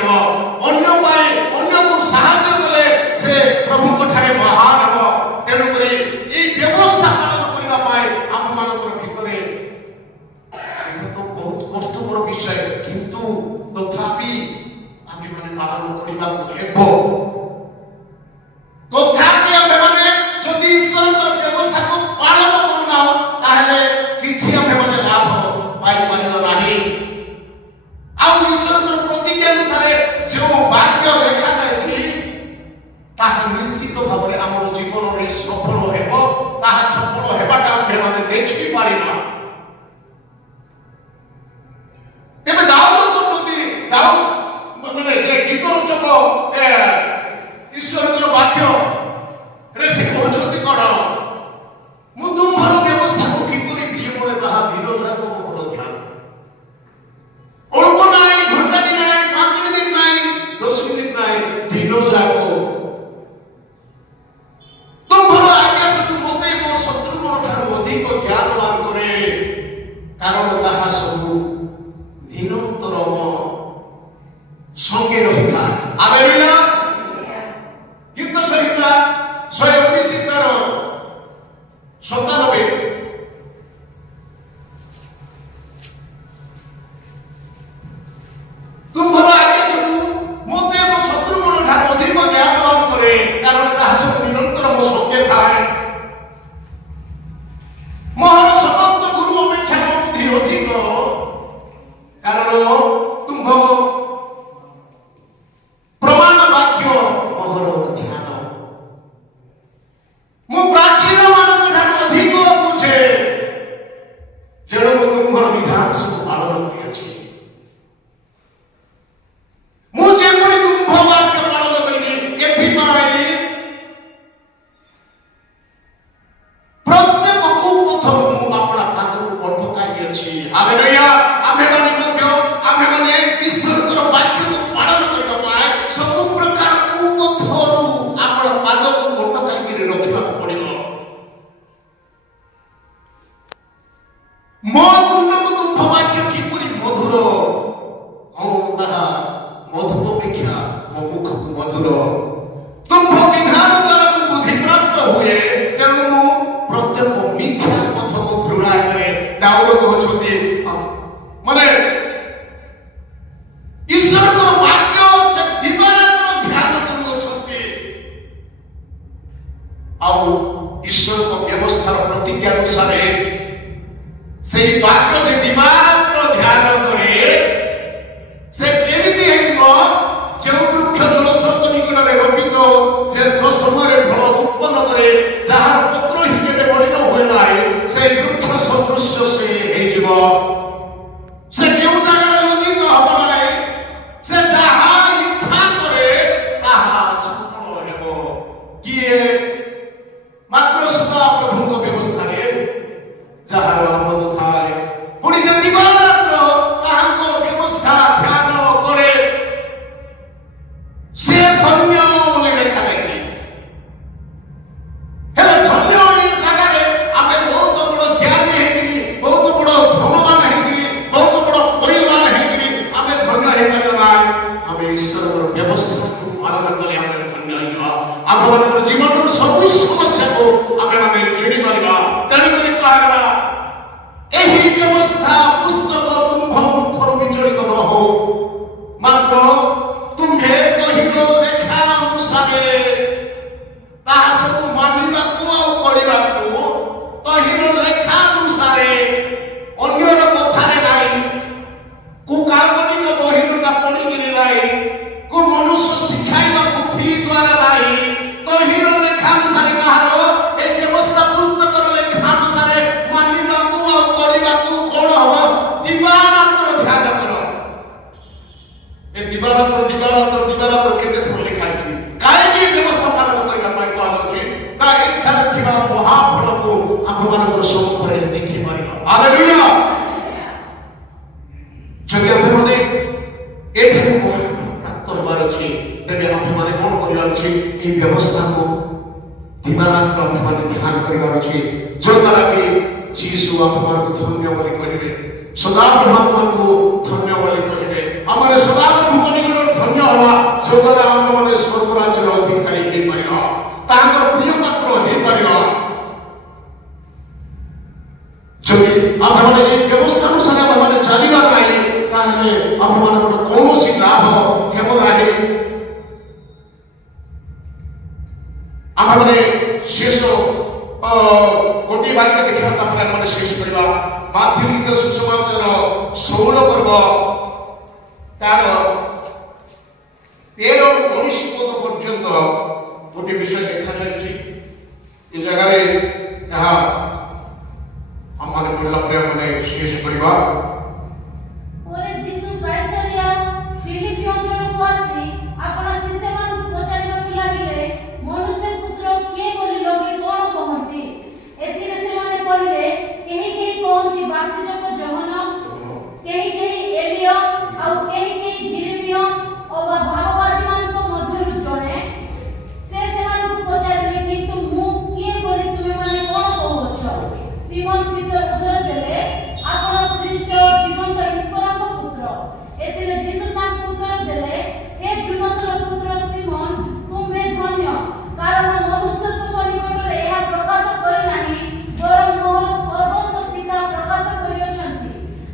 ଅଧିକ ଜ୍ଞାନବାନ କରେ, କାରଣ ତାହା ସବୁ ନିରନ୍ତର ସଙ୍ଗେ ରହିଥାଏ। ହାଲେଲୁୟା। ଗୀତ ସଂହିତା 119:97 ତୁମ୍ଭର ଆଦେଶକୁ ମୋତେ ମୋ ଶତ୍ରୁଗଣ ଠାରୁ ଅଧିକ ଜ୍ଞାନବାନ କରେ, କାରଣ ତାହା ସବୁ ନିରନ୍ତର ମୋ ସଙ୍ଗେ ଥାଏ। ମୋର ସମସ୍ତ ଗୁରୁ ଅପେକ୍ଷା ମୋ ବୁଦ୍ଧି ଅଧିକ, କାରଣ ତୁମ୍ଭ ପ୍ରମାଣ ବାକ୍ୟ ମୋହର ଧ୍ୟାନ। ମୁଁ ପ୍ରାଚୀନ ମାନଙ୍କ ଠାରୁ ଅଧିକ ବୁଝେ, ତେଣୁ ମୁଁ ତୁମ୍ଭର ବିଧାନ ସବୁ ପାଳନ କରିଅଛି। ମୁଁ ଯେପରି ତୁମ୍ଭ ବାକ୍ୟ ପାଳନ କରିବି, ଏଥିପାଇଁ ପ୍ରତ୍ୟେକ କୁପଥରୁ ମୁଁ ଆପଣା ପାଦକୁ ଅଟକାଇଅଛି। ହାଲେଲୁୟା। ଆମେମାନେ ମଧ୍ୟ ଆମେମାନେ ଈଶ୍ୱରଙ୍କର ବାକ୍ୟକୁ ପାଳନ କରିବା ପାଇଁ ସବୁ ପ୍ରକାର କୁପଥରୁ ଆପଣା ପାଦକୁ ଅଟକାଇକିରି ରଖିବାକୁ ପଡ଼ିବ। ମୋ ତୁଣ୍ଡକୁ ତୁମ୍ଭ ବାକ୍ୟ କିପରି ମଧୁର, ତାହା ମଧୁ ଅପେକ୍ଷା ମୋ ମୁଖକୁ ମଧୁର। ତୁମ୍ଭ ବିଧାନ ଦ୍ୱାରା ମୁଁ ବୁଦ୍ଧିପ୍ରାପ୍ତ ହୁଏ, ତେଣୁ ମୁଁ ପ୍ରତ୍ୟେକ ମିଥ୍ୟା ପଥକୁ ଘୃଣା କରେ। ଦାଉଦ କହୁଛନ୍ତି, ମାନେ ଈଶ୍ୱରଙ୍କ ବାକ୍ୟ ସେ ଦିବାରାତ୍ର ଧ୍ୟାନ କରୁଅଛନ୍ତି, ଆଉ ଈଶ୍ୱରଙ୍କ ବ୍ୟବସ୍ଥାର ପ୍ରତିଜ୍ଞା ଅନୁସାରେ ସେଇ ବାକ୍ୟ ଯେ ଦିବାରାତ୍ର ଧ୍ୟାନ କରେ, ସେ କେମିତି ହେଇଥିବ? ଯେଉଁ ବୃକ୍ଷ ଜଳସ୍ରୋତ ନିକଟରେ ରୋପିତ, ସେ ସମୟରେ ଫଳ ଉତ୍ପନ୍ନ କରେ, ଯାହାର ପତ୍ର ହିଁ କେବେ ମଳିନ ହୁଏ ନାହିଁ, ସେ ବୃକ୍ଷ ସଦୃଶ୍ୟ ସେ ହେଇଯିବ। ସେ କେଉଁ ଜାଗାରେ ଲଜ୍ଜିତ ହବ ନାହିଁ, ସେ ଯାହା ଇଚ୍ଛା କରେ ତାହା ସଫଳ ହେବ। କିଏ? ମାତ୍ର ସଦା ପ୍ରଭୁଙ୍କ ବ୍ୟବସ୍ଥାରେ ଯାହାର ଆମୋଦ ଥାଏ, ପୁଣି ଯେ ଦିବାରାତ୍ର ତାହାଙ୍କ ବ୍ୟବସ୍ଥା ଧ୍ୟାନ କରେ, ସେ ଧନ୍ୟ ବୋଲି ଲେଖାଯାଇଛି। ହେଲେ ଧନ୍ୟ ଏ ଜାଗାରେ ଆମେ ବହୁତ ବଡ଼ ଜ୍ଞାନୀ ହେଇକିରି, ବହୁତ ବଡ଼ ଧନବାନ ହେଇକିରି, ବହୁତ ବଡ଼ ପରିବାର ହେଇକିରି ଆମେ ଧନ୍ୟ ହେଇପାରିବା ନାହିଁ। ଆମେ ଈଶ୍ୱରଙ୍କର ବ୍ୟବସ୍ଥାକୁ ପାଳନ କରି ଆମେ ଧନ୍ୟ ହେଇଯିବା। ଆମମାନଙ୍କର ଜୀବନର ସବୁ ସମସ୍ୟାକୁ ଆମେମାନେ କିଣିପାରିବା। ତେଣୁକରି କୁହାଗଲା, ଏହି ବ୍ୟବସ୍ଥା ପୁସ୍ତକ ତୁମ୍ଭ ମୁଖରୁ ବିଚଳିତ ନ ହଉ, ମାତ୍ର ତୁମ୍ଭେ ତହିଁର ଲେଖା ଅନୁସାରେ ତାହା ସବୁ ମାନିବାକୁ ଆଉ କରିବାକୁ, ତହିଁର ଲେଖା ଅନୁସାରେ, ଅନ୍ୟର କଥାରେ ନାହିଁ, କାଳ୍ପନିକ ବହିଟା ପଢ଼ିକିରି ନାହିଁ, ମନୁଷ୍ୟ ଶିଖାଇବା ବୁଦ୍ଧି ଦ୍ୱାରା ନାହିଁ, ତହିଁର ଲେଖା ଅନୁସାରେ କାହାର ଏ ବ୍ୟବସ୍ଥା ପୁସ୍ତକର ଲେଖା ଅନୁସାରେ ମାନିବାକୁ ଆଉ କରିବାକୁ କଣ ହବ? ଦିବାରାତ୍ର ଧ୍ୟାନ କର। ଏ ଦିବାରାତ୍ର କେତେ ଥର ଲେଖା ଅଛି? କାହିଁକି ବ୍ୟବସ୍ଥା ପାଳନ କରିବା ପାଇଁ କୁହାଯାଉଛି? ନା ଏଠାରେ ଥିବା ମହାଫଳକୁ ଆମମାନଙ୍କର ସମ୍ମୁଖରେ ଦେଖିପାରିବା। ହାଲେଲୁୟା। ଯଦି ଆମେମାନେ ଏଠାରେ ପ୍ରାପ୍ତ ହେବାର ଅଛି, ତେବେ ଆମେମାନେ କଣ କରିବାର ଅଛି? ଏହି ବ୍ୟବସ୍ଥାକୁ ଦିବାରାତ୍ର ଆମେମାନେ ଧ୍ୟାନ କରିବାର ଅଛି, ଯଦ୍ୱାରା କି ଯୀଶୁ ଆମମାନଙ୍କୁ ଧନ୍ୟ ବୋଲି କହିବେ, ସଦାପ୍ରଭୁମାନଙ୍କୁ ଧନ୍ୟ ବୋଲି କହିବେ। ଆମେ ସଦାପ୍ରଭୁଙ୍କ ନିକଟରେ ଧନ୍ୟ ହେବା, ଯଦ୍ୱାରା ଆମେମାନେ ସ୍ୱର୍ଗ ରାଜ୍ୟର ଅଧିକାରୀ ହେଇପାରିବା, ତାଙ୍କର ପ୍ରିୟ ପାତ୍ର ହେଇପାରିବା। ଯଦି ଆମେମାନେ ଏହି ବ୍ୟବସ୍ଥା ଅନୁସାରେ ଆମେମାନେ ଚାଲିବା ନାହିଁ, ତାହେଲେ ଆମମାନଙ୍କର କୌଣସି ଲାଭ ହେବ ନାହିଁ। ଆମେମାନେ ଶେଷ ଗୋଟିଏ ବାକ୍ୟ ଦେଖିବା, ତାପରେ ଆମେ ଶେଷ କରିବା। ମାଥ୍ୟୁ ଲିଖିତ ସୁସମାଚାର 16 ପର୍ବ ତାର 13-19 ପଦ ପର୍ଯ୍ୟନ୍ତ ଗୋଟିଏ ବିଷୟ ଦେଖାଯାଇଛି। ଏ ଜାଗାରେ ଏହା ଆମମାନେ ପଢ଼ିଲା ପରେ ଆମେ ଶେଷ କରିବା। ପରେ ଯୀଶୁ କାଇସରିଆ ଫିଲିପି ଅଞ୍ଚଳକୁ ଆସି ଆପଣା ଶିଷ୍ୟମାନଙ୍କୁ ପଚାରିବାକୁ ଲାଗିଲେ, ମନୁଷ୍ୟ ପୁତ୍ର କିଏ ବୋଲି ଲୋକେ କଣ କହନ୍ତି? ଏଥିରେ ସେମାନେ କହିଲେ, କେହି କେହି କହନ୍ତି ବାପ୍ତିଜକ ଯୋହନ, କେହି କେହି ଏଲିୟ, ଆଉ କେହି କେହି ଜିରିମିୟ ଅବା ଭାବବାଦୀମାନଙ୍କ ମଧ୍ୟରୁ ଜଣେ। ସେ ସେମାନଙ୍କୁ ପଚାରିଲେ, କିନ୍ତୁ ମୁଁ କିଏ ବୋଲି ତୁମେମାନେ କଣ କହୁଅଛ? ସିମୋନ ସିମୋନ ପିତର ଉତ୍ତର ଦେଲେ, ଆପଣ ଖ୍ରୀଷ୍ଟ ଜୀବନ୍ତ ଈଶ୍ୱରଙ୍କ ପୁତ୍ର। ଏଥିରେ ଯୀଶୁ ତାଙ୍କୁ ଉତ୍ତର ଦେଲେ, ହେ ଜୋନାସର ପୁତ୍ର ସିମୋନ, ତୁମେ ଧନ୍ୟ, କାରଣ ମନୁଷ୍ୟ ତୁମ ନିକଟରେ ଏହା ପ୍ରକାଶ କରିନାହିଁ, ବରଂ ମୋର ସର୍ବସ୍ତ ପିତା ପ୍ରକାଶ କରିଅଛନ୍ତି।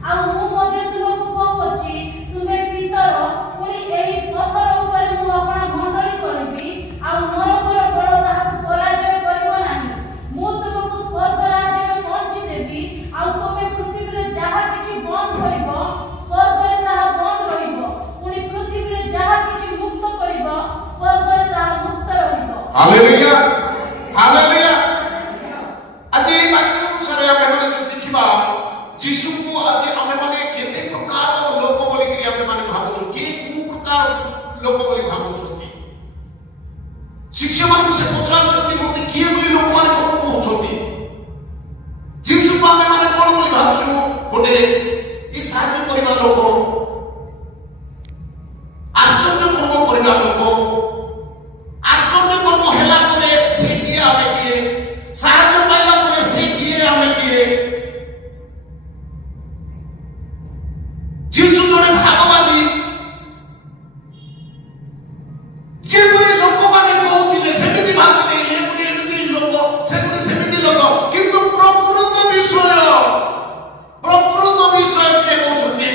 ଆଉ ମୁଁ ମଧ୍ୟ ତୁମକୁ କହୁଅଛି, ତୁମେ ପିତର, ପୁଣି ଏହି ପଥର ଉପରେ ମୁଁ ଆପଣା ମଣ୍ଡଳୀ କରିବି, ଆଉ ନରକର ବଳ ତାହାକୁ ପରାଜୟ କରିବ ନାହିଁ। ମୁଁ ତୁମକୁ ସ୍ୱର୍ଗ ରାଜ୍ୟର ପହଞ୍ଚି ଦେବି, ଆଉ ତୁମେ ପୃଥିବୀରେ ଯାହା କିଛି ବନ୍ଦ କରିବ, ସ୍ୱର୍ଗରେ ତାହା ବନ୍ଦ ରହିବ, ପୁଣି ପୃଥିବୀରେ ଯାହା କିଛି ମୁକ୍ତ କରିବ, ସ୍ୱର୍ଗରେ ତାହା ମୁକ୍ତ ରହିବ। Hallelujah, hallelujah. ଆଜି ଏହି ବାକ୍ୟ ଅନୁସାରେ ଆମେମାନେ ଯଦି ଦେଖିବା, ଯୀଶୁଙ୍କୁ ଆଜି ଆମେମାନେ କେତେ ପ୍ରକାର ଲୋକ ବୋଲିକି ଆମେମାନେ ଭାବୁଛୁ, କିଏ କୋଉ ପ୍ରକାର ଲୋକ ବୋଲି ଭାବୁଛନ୍ତି। ଶିଷ୍ୟମାନଙ୍କୁ ସେ ପଚାରୁଛନ୍ତି, ମୋତେ କିଏ ବୋଲି ଲୋକମାନେ କଣ କହୁଛନ୍ତି? ଯୀଶୁଙ୍କୁ ଆମେମାନେ କଣ ବୋଲି ଭାବୁଛୁ? ଗୋଟେ ଏ ସାହାଯ୍ୟ କରିବା ଲୋକ, ଆଶ୍ଚର୍ଯ୍ୟ କର୍ମ କରିବା ଲୋକ, ଆଶ୍ଚର୍ଯ୍ୟ କର୍ମ ହେଲା ପରେ ସେ କିଏ ଆମେ କିଏ, ସାହାଯ୍ୟ ପାଇଲା ପରେ ସେ କିଏ ଆମେ କିଏ। ଯୀଶୁ ଜଣେ ଭାବବାଦୀ, ଯେପରି ଲୋକମାନେ କହୁଥିଲେ ସେମିତି ଭାବିଲେ, ଇଏ ଗୋଟେ ଏମିତି ଲୋକ, ସେ ଗୋଟେ ସେମିତି ଲୋକ, କିନ୍ତୁ ପ୍ରକୃତ ବିଷୟ କିଏ କହୁଛନ୍ତି?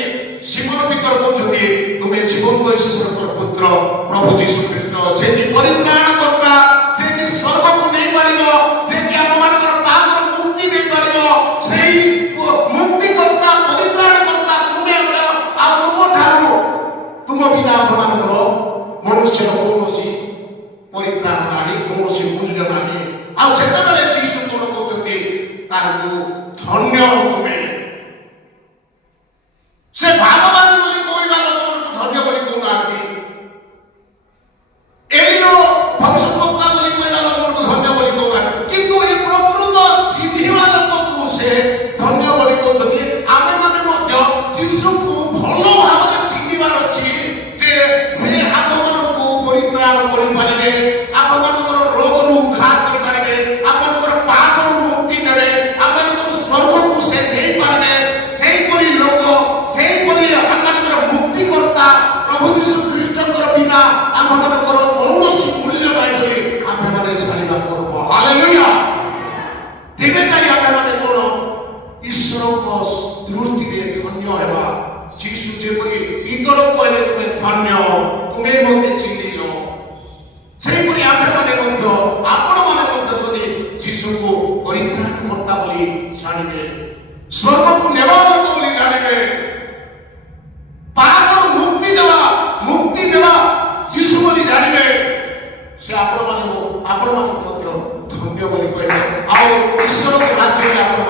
ସିମୋନ ପିତର କହୁଛନ୍ତି, ତୁମେ ଜୀବନ୍ତ ଈଶ୍ୱରଙ୍କର ପୁତ୍ର ପ୍ରଭୁ ଯୀଶୁ ଖ୍ରୀଷ୍ଟ, ଯିଏକି ପରିତ୍ରାଣ କର୍ତ୍ତା, ଯିଏକି ସ୍ୱର୍ଗକୁ ନେଇପାରିବ, ଯିଏକି ଆମମାନଙ୍କର ପାପର ମୁକ୍ତି ଦେଇପାରିବ, ସେଇ ମୁକ୍ତିକର୍ତ୍ତା, ପରିତ୍ରାଣ କର୍ତ୍ତା ତୁମେ ଆଉ ତୁମଠାରୁ, ତୁମ ବିନା ଆମମାନଙ୍କର ମନୁଷ୍ୟର କୌଣସି ପରିତ୍ରାଣ ନାହିଁ, କୌଣସି ମୂଲ୍ୟ ନାହିଁ। ଆଉ ସେତେବେଳେ ଯୀଶୁ କଣ କହୁଛନ୍ତି? ତାଙ୍କୁ ଧନ୍ୟ ତୁମେ। ସେ ଭାଗବାନ ବୋଲି କହିବା ଲୋକମାନଙ୍କୁ ଧନ୍ୟ ବୋଲି କହୁନାହାନ୍ତି, ଏଲିର ଭବିଷ୍ୟଦ୍ବକ୍ତା ବୋଲି କହିବା ଲୋକମାନଙ୍କୁ ଧନ୍ୟ ବୋଲି କହୁନାହାନ୍ତି, କିନ୍ତୁ ଏହି ପ୍ରକୃତ ଚିହ୍ନିବା ଲୋକକୁ ସେ ଧନ୍ୟ ବୋଲି କହୁଛନ୍ତି। ଆମେମାନେ ମଧ୍ୟ ଯୀଶୁକୁ ଭଲ ଭାବରେ ଚିହ୍ନିବାର ଅଛି, ଯେ ସେ ଆମମାନଙ୍କୁ ପରିତ୍ରାଣ କରିପାରିବେ, ଆମମାନଙ୍କର ରୋଗରୁ ଉଦ୍ଧାର କରିପାରିବେ, ଆମମାନଙ୍କର ପାପରୁ ମୁକ୍ତି ଦେବେ, ଆମମାନଙ୍କର ସ୍ୱର୍ଗକୁ ସେ ଦେଇପାରିବେ। ସେହିପରି ଲୋକ, ସେହିପରି ଆମମାନଙ୍କର ମୁକ୍ତିକର୍ତ୍ତା ପ୍ରଭୁ ଯୀଶୁ ଖ୍ରୀଷ୍ଟଙ୍କର ବିନା ଆମମାନଙ୍କର କୌଣସି ମୂଲ୍ୟ ନାହିଁ ବୋଲି ଆମେମାନେ ଜାଣିବା ପଡ଼ିବ। ହାଲେଲୁୟା। ତେବେ ଯାଇ ଆମେମାନେ କଣ ଈଶ୍ୱରଙ୍କ ଦୃଷ୍ଟିରେ ଧନ୍ୟ ହେବା। ଯୀଶୁ ଯେପରି ପିତର କହିଲେ, ତୁମେ ଧନ୍ୟ, ତୁମେ ମୋତେ ଚିହ୍ନିଲ, ସେହିପରି ଆମେମାନେ ମଧ୍ୟ, ଆପଣମାନେ ମଧ୍ୟ ଯଦି ଯୀଶୁକୁ ପରିତ୍ରାଣ କର୍ତ୍ତା ବୋଲି ଜାଣିବେ, ସ୍ୱର୍ଗକୁ ନେବା ଲୋକ ବୋଲି ଜାଣିବେ, ପାପରୁ ମୁକ୍ତି ଦେବା ଯୀଶୁ ବୋଲି ଜାଣିବେ, ସେ ଆପଣମାନଙ୍କୁ ମଧ୍ୟ ଧନ୍ୟ ବୋଲି କହିବେ, ଆଉ ଈଶ୍ୱରଙ୍କ ରାଜ୍ୟରେ ଆପଣ